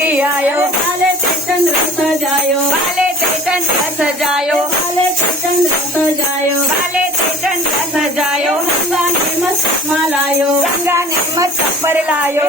भी आयो काले चेतन रस काले चेतन रस काले काले गंगा निर्मत मालायो गंगा निर्मत पर लायो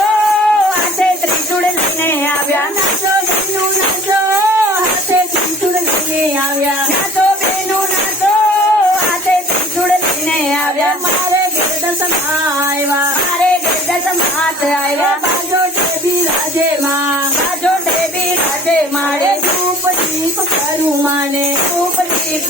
આના સો વેનો નાસો હાથે દીસુર નીને આવ્યા નાતો વેનો નાસો હાથે દીસુર નીને આવ્યા મારે ગિરધર સ માં આવવા મારે ગિરધર સ માં તે આવવા માજો દેવી રાજે માં માજો દેવી રાજે મારે દીપ દીપ કરું માને દીપ દીપ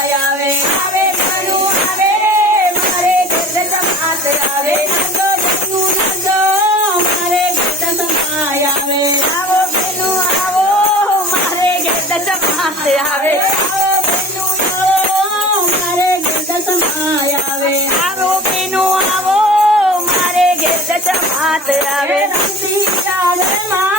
patria vencida de mar.